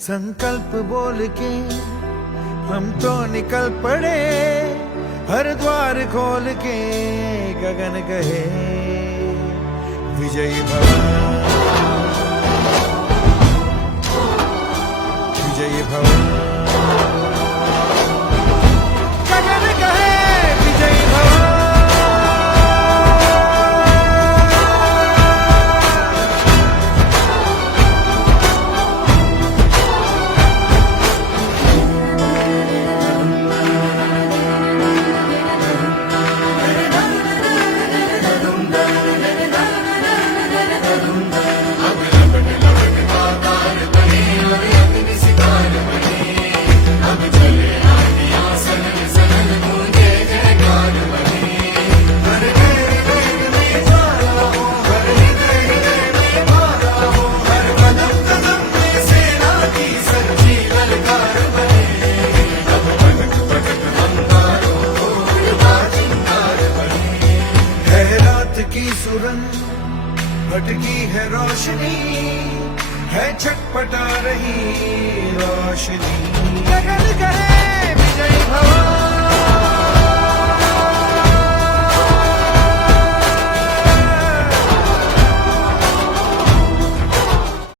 संकल्प बोल के हम तो निकल पड़े, हर द्वार खोल के गगन कहे विजयी भव, विजयी भव, गगन कहे विजयी भव। की सुरंग भटकी है रोशनी, है छटपटा रही रोशनी, गगन कहे विजयी भव।